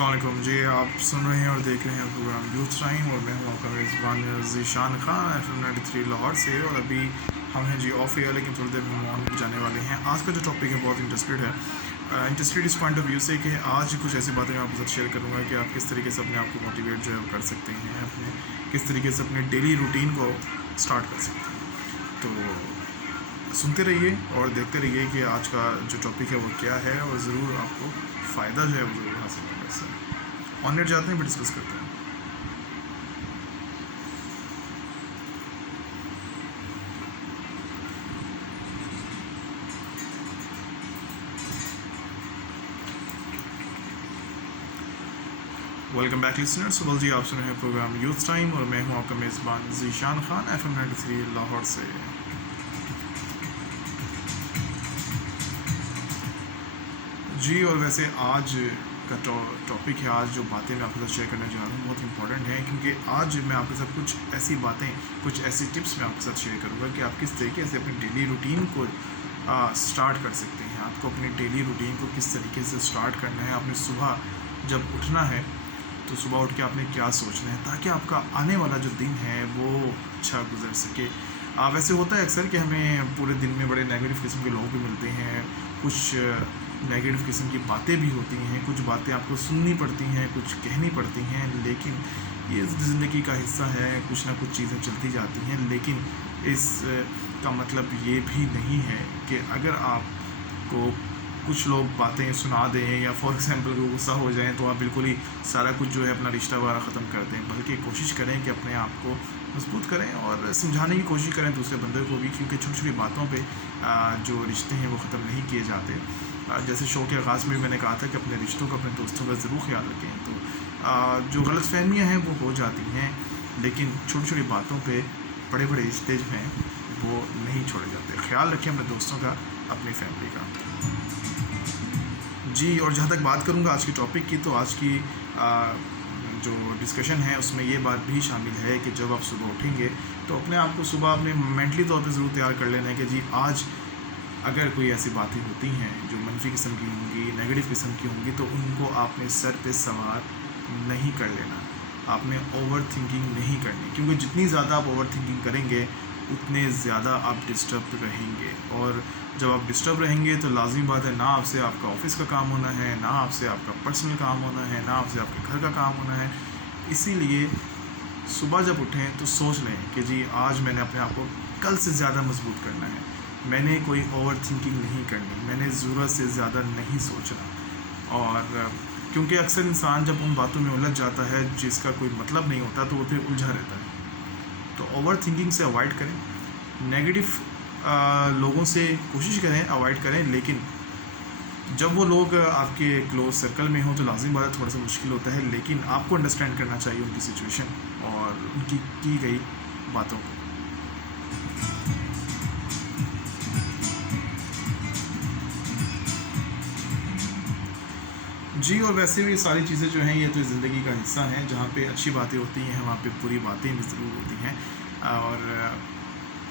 अस्सलाम वालेकुम जी। आप सुन रहे हैं और देख रहे हैं प्रोग्राम यूथ टाइम और मैं हूं आपका मेज़बान ज़ीशान खान FM 93 लाहौर से। और अभी हम हैं जी ऑफ एयर, लेकिन थोड़ी देर में ऑन जाने वाले हैं। आज का जो टॉपिक है बहुत इंटरेस्टेड इस पॉइंट ऑफ व्यू से कि आज कुछ ऐसी बातें मैं आपके साथ शेयर करूँगा कि आप किस तरीके से अपने आप को मोटिवेट जो है वो कर सकते हैं, अपने किस तरीके से अपने डेली रूटीन को स्टार्ट कर सकते हैं। तो सुनते रहिए और देखते रहिए कि आज का जो टॉपिक है वो क्या है, और ज़रूर आपको फ़ायदा जो है वो ज़रूर हासिल होगा इससे। ऑन नेट जाते हैं, फिर डिस्कस करते हैं। Welcome back listeners. सुबह जी, आप सुन रहे हैं प्रोग्राम यूथ टाइम और मैं हूं आपका मेज़बान ज़ीशान खान FM 93 लाहौर से। जी, और वैसे आज का टॉपिक है, आज जो बातें मैं आपके साथ शेयर करने जा रहा हूँ बहुत इंपॉर्टेंट है, क्योंकि आज मैं आपके साथ कुछ ऐसी बातें, कुछ ऐसी टिप्स मैं आपके साथ शेयर करूँगा कि आप किस तरीके से अपनी डेली रूटीन को स्टार्ट कर सकते हैं। आपको अपनी डेली रूटीन को किस तरीके से स्टार्ट करना है। आपने सुबह जब उठना है तो सुबह उठ के आपने क्या सोचना है, ताकि आपका आने वाला जो दिन है वो अच्छा गुजर सके। वैसे होता है अक्सर कि हमें पूरे दिन में बड़े नेगेटिव किस्म के लोग भी मिलते हैं, कुछ नेगेटिव किस्म की बातें भी होती हैं, कुछ बातें आपको सुननी पड़ती हैं, कुछ कहनी पड़ती हैं, लेकिन ये ज़िंदगी का हिस्सा है। कुछ ना कुछ चीज़ें चलती जाती हैं, लेकिन इस का मतलब ये भी नहीं है कि अगर आपको कुछ लोग बातें सुना दें या फॉर एग्ज़ाम्पल वो गुस्सा हो जाएं तो आप बिल्कुल ही सारा कुछ जो है अपना रिश्ता वगैरह ख़त्म कर दें, बल्कि कोशिश करें कि अपने आप को मजबूत करें और समझाने की कोशिश करें दूसरे बंदे को भी, क्योंकि छोटी छोटी बातों पे जो रिश्ते हैं वो ख़त्म नहीं किए जाते। जैसे शो के आगाज़ में भी मैंने कहा था कि अपने रिश्तों का, अपने दोस्तों का ज़रूर ख्याल रखें। तो जो गलतफहमियाँ हैं वो हो जाती हैं, लेकिन छोटी छोटी बातों पे बड़े बड़े रिश्ते जो हैं वो नहीं छोड़े जाते। ख्याल रखें अपने दोस्तों का, अपनी फैमिली का। जी, और जहाँ तक बात करूँगा आज की टॉपिक की, तो आज की जो डिस्कशन है उसमें ये बात भी शामिल है कि जब आप सुबह उठेंगे तो अपने आप को सुबह अपने मेंटली तौर पे ज़रूर तैयार कर लेना है कि जी आज अगर कोई ऐसी बातें होती हैं जो मनफी किस्म की होंगी, नेगेटिव किस्म की होंगी, तो उनको आपने सर पे सवार नहीं कर लेना। आपने ओवर थिंकिंग नहीं करनी, क्योंकि जितनी ज़्यादा आप ओवर थिंकिंग करेंगे उतने ज़्यादा आप डिस्टर्ब रहेंगे, और जब आप डिस्टर्ब रहेंगे तो लाज़मी बात है, ना आपसे आपका ऑफ़िस का काम होना है, ना आपसे आपका पर्सनल काम होना है, ना आपसे आपके घर का काम होना है। इसीलिए सुबह जब उठें तो सोच लें कि जी आज मैंने अपने आप को कल से ज़्यादा मजबूत करना है। मैंने कोई ओवर थिंकिंग नहीं करनी, मैंने ज़रूरत से ज़्यादा नहीं सोचना। और क्योंकि अक्सर इंसान जब उन बातों में उलझ जाता है जिसका कोई मतलब नहीं होता, तो वो फिर उलझा रहता है। तो ओवर थिंकिंग से अवॉइड करें, नेगेटिव लोगों से कोशिश करें अवॉइड करें, लेकिन जब वो लोग आपके क्लोज सर्कल में हों तो लाज़िम बात है थोड़ा सा मुश्किल होता है, लेकिन आपको अंडरस्टैंड करना चाहिए उनकी सिचुएशन और उनकी की गई बातों को। जी, और वैसे भी सारी चीज़ें जो हैं ये तो ज़िंदगी का हिस्सा हैं। जहाँ पे अच्छी बातें होती हैं वहाँ पे बुरी बातें भी ज़रूर होती हैं, और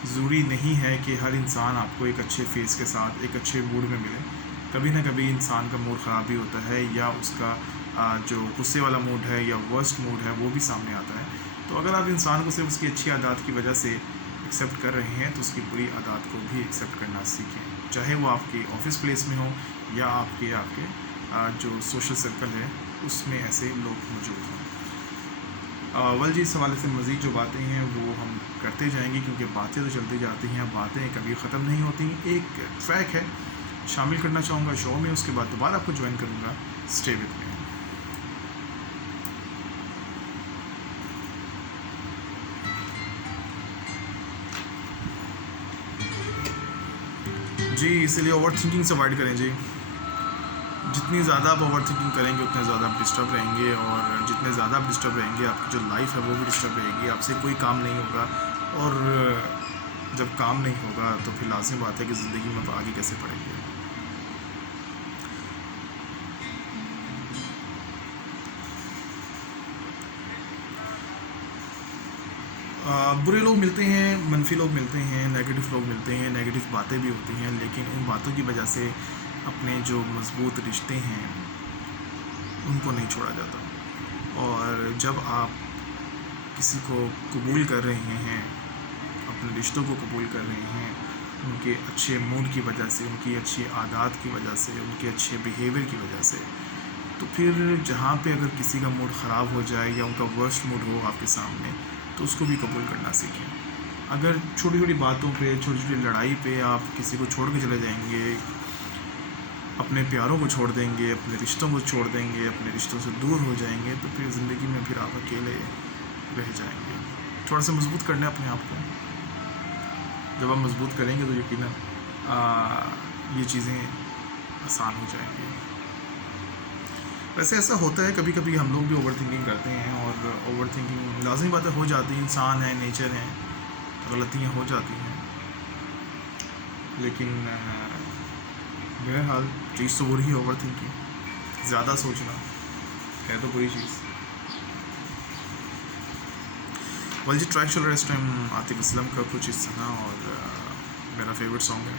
ज़रूरी नहीं है कि हर इंसान आपको एक अच्छे फेस के साथ एक अच्छे मूड में मिले। कभी ना कभी इंसान का मूड ख़राब भी होता है, या उसका जो गुस्से वाला मूड है या वर्स्ट मूड है वो भी सामने आता है। तो अगर आप इंसान को सिर्फ उसकी अच्छी आदत की वजह से एक्सेप्ट कर रहे हैं तो उसकी बुरी आदत को भी एक्सेप्ट करना सीखें, चाहे वो आपके ऑफिस प्लेस में हो या आपके जो सोशल सर्कल है उसमें ऐसे लोग मौजूद हैं। वल जी, इस हवाले से मज़ीद जो बातें हैं वो हम करते जाएंगे, क्योंकि बातें तो चलती जाती हैं, बातें कभी ख़त्म नहीं होती। एक ट्रैक है शामिल करना चाहूँगा शो में, उसके बाद दोबारा आपको ज्वाइन करूँगा। Stay with me. जी, इसलिए ओवर थिंकिंग से अवॉइड करें जी। जितनी ज़्यादा आप ओवर थिंकिंग करेंगे उतने ज़्यादा आप डिस्टर्ब रहेंगे, और जितने ज़्यादा आप डिस्टर्ब रहेंगे आपकी जो लाइफ है वो भी डिस्टर्ब रहेगी, आपसे कोई काम नहीं होगा। और जब काम नहीं होगा तो फिर लाज़िम बात है कि ज़िंदगी में आप आगे कैसे बढ़ेंगे। बुरे लोग मिलते हैं, मनफी लोग मिलते हैं, नेगेटिव लोग मिलते हैं, नेगेटिव बातें भी होती हैं, लेकिन उन बातों की वजह से अपने जो मज़बूत रिश्ते हैं उनको नहीं छोड़ा जाता। और जब आप किसी को कबूल कर रहे हैं, अपने रिश्तों को कबूल कर रहे हैं उनके अच्छे मूड की वजह से, उनकी अच्छी आदत की वजह से, उनके अच्छे बिहेवियर की वजह से, तो फिर जहाँ पे अगर किसी का मूड ख़राब हो जाए या उनका वर्स्ट मूड हो आपके सामने, तो उसको भी कबूल करना सीखें। अगर छोटी छोटी बातों पे, छोटी छोटी लड़ाई पे आप किसी को छोड़ के चले जाएंगे, अपने प्यारों को छोड़ देंगे, अपने रिश्तों को छोड़ देंगे, अपने रिश्तों से दूर हो जाएंगे, तो फिर ज़िंदगी में फिर आप अकेले रह जाएंगे। थोड़ा सा मजबूत करना है अपने आप को। जब आप मजबूत करेंगे तो यकीनन ये चीज़ें आसान हो जाएंगी। वैसे ऐसा होता है कभी कभी हम लोग भी ओवर थिंकिंग करते हैं, और ओवर थिंकिंग लाज़मी बातें हो जाती हैं, इंसान है, नेचर है, गलतियाँ हो जाती हैं, लेकिन बहरहाल चीज़ तो बुरी ही ओवर थिंकिंग, ज़्यादा सोचना है तो बुरी चीज़। जी ट्रैक चल रहा है इस टाइम आतिफ असलम का कुछ इस तरह, और मेरा फेवरेट सॉन्ग है।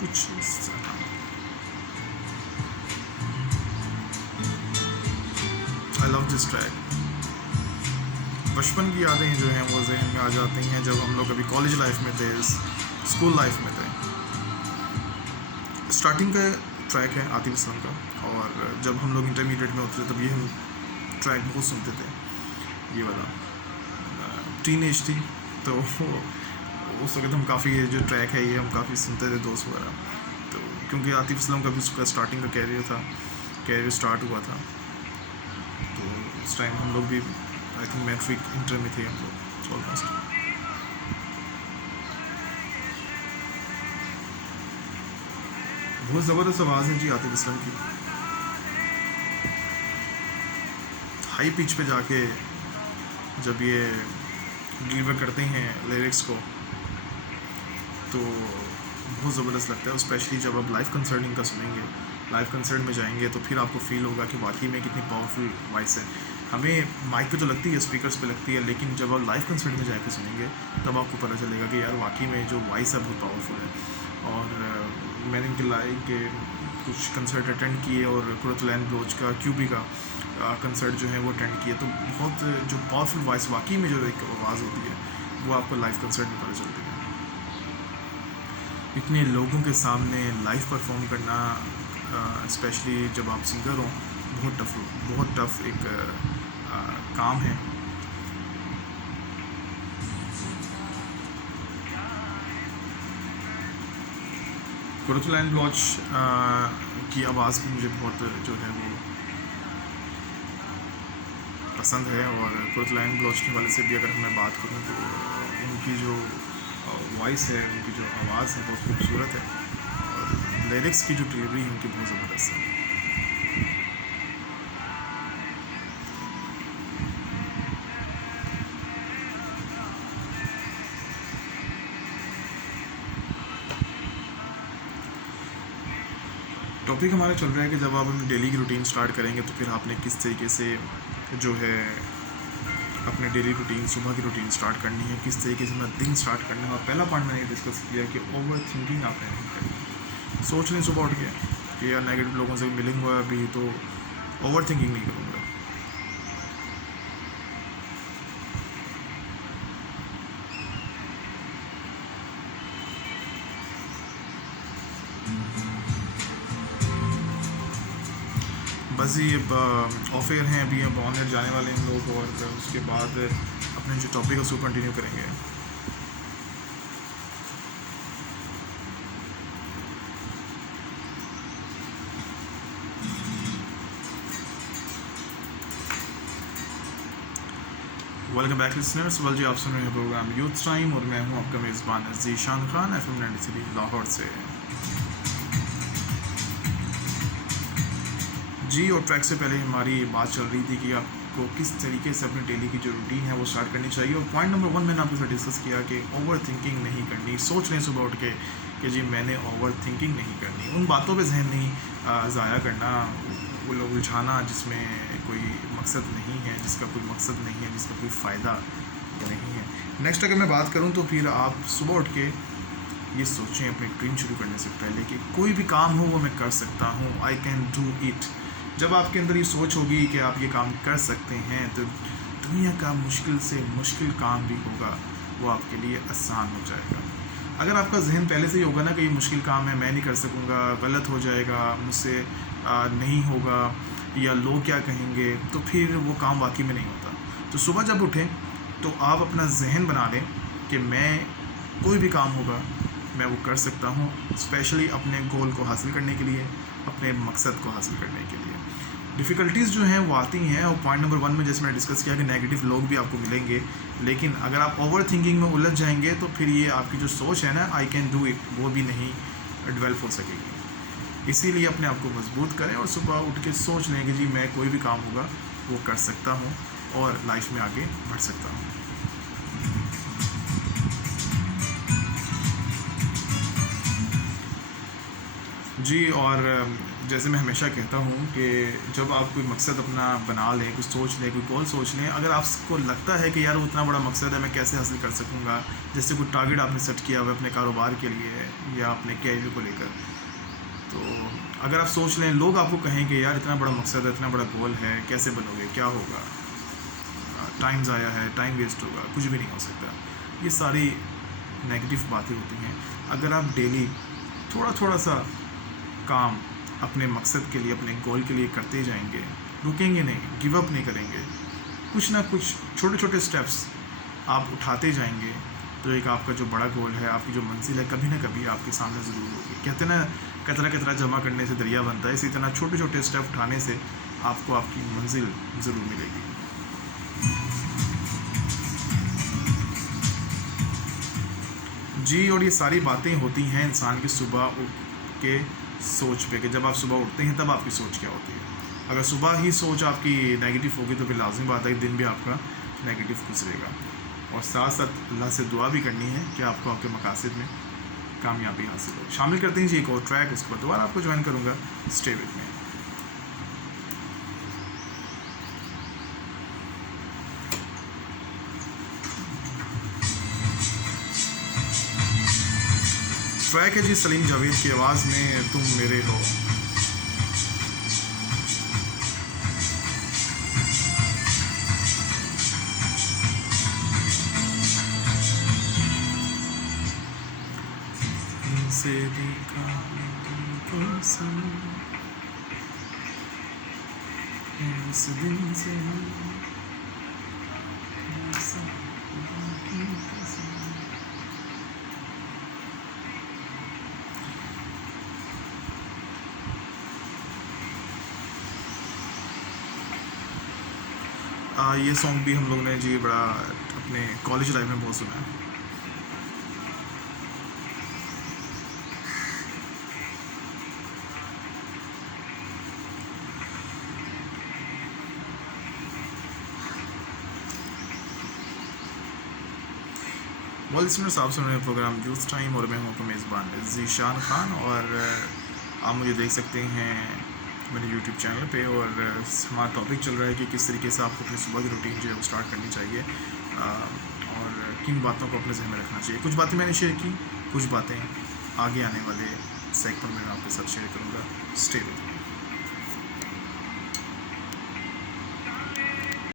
कुछ इस तरह आई लव दिस ट्रैक। बचपन की यादें जो हैं वो जहन में आ जाती हैं जब हम लोग अभी कॉलेज लाइफ में थे, स्कूल लाइफ में थे। स्टार्टिंग का ट्रैक है आतिफ असलम का, और जब हम लोग इंटरमीडिएट में होते थे तब ये हम ट्रैक बहुत सुनते थे। ये वाला टीन एज थी तो उस वक्त हम काफ़ी, ये जो ट्रैक है ये हम काफ़ी सुनते थे दोस्त वगैरह। तो क्योंकि आतिफ असलम का भी उसका स्टार्टिंग का कैरियर स्टार्ट हुआ था, तो उस टाइम हम लोग भी आई थिंक मैट्रिक इंटर में थे हम लोग ऑलमोस्ट। बहुत ज़बरदस्त आवाज़ है जी आतिफ असलम की। हाई पिच पे जाके जब ये डिलीवर करते हैं लिरिक्स को तो बहुत ज़बरदस्त लगता है, स्पेशली जब आप लाइव कंसर्टिंग का सुनेंगे, लाइव कंसर्ट में जाएंगे तो फिर आपको फील होगा कि वाकई में कितनी पावरफुल वॉइस है। हमें माइक पे तो लगती है, स्पीकर्स पे लगती है, लेकिन जब आप लाइव कंसर्ट में जाके सुनेंगे तब आपको पता चलेगा कि यार वाकई में जो वॉइस है बहुत पावरफुल है। और मैंने इनके लाइव के कुछ कंसर्ट अटेंड किए, और कुरतलैन ब्लोच का क्यूबी का कंसर्ट जो है वो अटेंड किए, तो बहुत जो पावरफुल वॉइस वाकई में जो एक आवाज़ होती है वो आपको लाइव कंसर्ट में पता चलती है। इतने लोगों के सामने लाइव परफॉर्म करना, स्पेशली जब आप सिंगर हो, बहुत टफ एक काम है। कुरतलैन ब्लोच की आवाज़ भी मुझे बहुत जो है वो पसंद है, और कुरतलैन ब्लोच के वाले से भी अगर मैं बात करूँ तो उनकी जो वॉइस है, उनकी जो आवाज़ है बहुत खूबसूरत है, और लिरिक्स की जो डिलीवरी है उनकी बहुत ज़बरदस्त है। टॉपिक हमारा चल रहा है कि जब आप अपनी डेली की रूटीन स्टार्ट करेंगे तो फिर आपने किस तरीके से जो है अपने डेली रूटीन, सुबह की रूटीन स्टार्ट करनी है, किस तरीके से अपना दिन स्टार्ट करना है। और पहला पॉइंट मैंने डिस्कस किया कि ओवर थिंकिंग आपने नहीं करनी। सोच लें सुबह उठ के कि यार नेगेटिव लोगों से मिलूंगा अभी तो ओवर थिंकिंग नहीं करूँगा। बस ये ऑफ एयर हैं अभी, अब ऑन एयर जाने वाले हैं लोग, और उसके बाद अपने जो टॉपिक है उसको कंटिन्यू करेंगे। Welcome back listeners. जी आप सुन रहे हैं प्रोग्राम यूथ टाइम, और मैं हूं आपका मेज़बान ज़ीशान खान, FM 93 लाहौर से जी। और ट्रैक से पहले हमारी बात चल रही थी कि आपको किस तरीके से अपनी डेली की जो रूटीन है वो स्टार्ट करनी चाहिए। और पॉइंट नंबर 1 मैंने आपके साथ डिस्कस किया कि ओवर थिंकिंग नहीं करनी। सोच लें सुबह उठ के कि जी मैंने ओवर थिंकिंग नहीं करनी, उन बातों पे जहन नहीं ज़ाया करना, उलझाना जिसमें कोई मकसद नहीं है, जिसका कोई मकसद नहीं है, जिसका कोई फ़ायदा नहीं है। नेक्स्ट अगर मैं बात करूँ तो फिर आप सुबह उठ के ये सोचें अपनी ड्रीम शुरू करने से पहले कि कोई भी काम हो वो मैं कर सकता हूँ, आई कैन डू इट। जब आपके अंदर ये सोच होगी कि आप ये काम कर सकते हैं तो दुनिया का मुश्किल से मुश्किल काम भी होगा वो आपके लिए आसान हो जाएगा। अगर आपका जहन पहले से ही होगा ना कि ये मुश्किल काम है, मैं नहीं कर सकूँगा, गलत हो जाएगा, मुझसे नहीं होगा या लोग क्या कहेंगे, तो फिर वो काम वाकई में नहीं होता। तो सुबह जब उठें तो आप अपना जहन बना लें कि मैं कोई भी काम होगा मैं वो कर सकता हूँ, स्पेशली अपने गोल को हासिल करने के लिए, अपने मकसद को हासिल करने के लिए। डिफ़िकल्टीज़ जो हैं वो आती हैं, और पॉइंट नंबर 1 में जैसे मैंने डिस्कस किया कि नेगेटिव लोग भी आपको मिलेंगे, लेकिन अगर आप ओवर थिंकिंग में उलझ जाएंगे तो फिर ये आपकी जो सोच है ना आई कैन डू इट, वो भी नहीं डेवलप हो सकेगी। इसीलिए अपने आप को मजबूत करें और सुबह उठ के सोच लें कि जी मैं कोई भी काम होगा वो कर सकता हूँ और लाइफ में आगे बढ़ सकता हूँ। जी, और जैसे मैं हमेशा कहता हूँ कि जब आप कोई मकसद अपना बना लें, कुछ सोच लें, कोई गोल सोच लें, अगर आपको लगता है कि यार वो इतना बड़ा मकसद है मैं कैसे हासिल कर सकूँगा, जैसे कोई टारगेट आपने सेट किया हुआ है अपने कारोबार के लिए या अपने कैरियर को लेकर, तो अगर आप सोच लें लोग आपको कहें कि यार इतना बड़ा मकसद है, इतना बड़ा गोल है, कैसे बनोगे, क्या होगा, टाइम ज़ाया है, टाइम वेस्ट होगा, कुछ भी नहीं हो सकता, ये सारी नेगेटिव बातें होती हैं। अगर आप डेली थोड़ा थोड़ा सा काम अपने मकसद के लिए, अपने गोल के लिए करते जाएंगे, रुकेंगे नहीं, गिव अप नहीं करेंगे, कुछ ना कुछ छोटे छोटे स्टेप्स आप उठाते जाएंगे, तो एक आपका जो बड़ा गोल है, आपकी जो मंजिल है, कभी ना कभी आपके सामने ज़रूर होगी। कहते हैं ना कतरा कतरा जमा करने से दरिया बनता है, इसी तरह छोटे छोटे स्टेप उठाने से आपको आपकी मंजिल ज़रूर मिलेगी। जी, और ये सारी बातें होती हैं इंसान की सुबह उठ के सोच पे, कि जब आप सुबह उठते हैं तब आपकी सोच क्या होती है। अगर सुबह ही सोच आपकी नेगेटिव होगी तो फिर लाज़मी बात है कि दिन भी आपका नेगेटिव गुजरेगा। और साथ साथ अल्लाह से दुआ भी करनी है कि आपको आपके मकासद में कामयाबी हासिल हो। शामिल करते हैं जी एक और ट्रैक, उसके बाद दोबारा आपको ज्वाइन करूँगा। Stay with me. ट्रैक है जी सलीम जावेद की आवाज़ में, तुम मेरे हो। से देखा तुमको इस दिन से ये सॉन्ग भी हम लोगों ने जी बड़ा अपने कॉलेज लाइफ में बहुत सुना है। लिसनर्स, आप सुन रहे हैं प्रोग्राम जूस टाइम और मैं हूँ आपका मेज़बान ज़ीशान खान, और आप मुझे देख सकते हैं मेरे यूट्यूब चैनल पे। और हमारा टॉपिक चल रहा है कि किस तरीके से आपको अपनी सुबह की रूटीन जो है वो स्टार्ट करनी चाहिए और किन बातों को अपने जहन में रखना चाहिए। कुछ बातें मैंने शेयर की, कुछ बातें आगे आने वाले सेगमेंट में मैं आपके साथ शेयर करूँगा। Stay with me.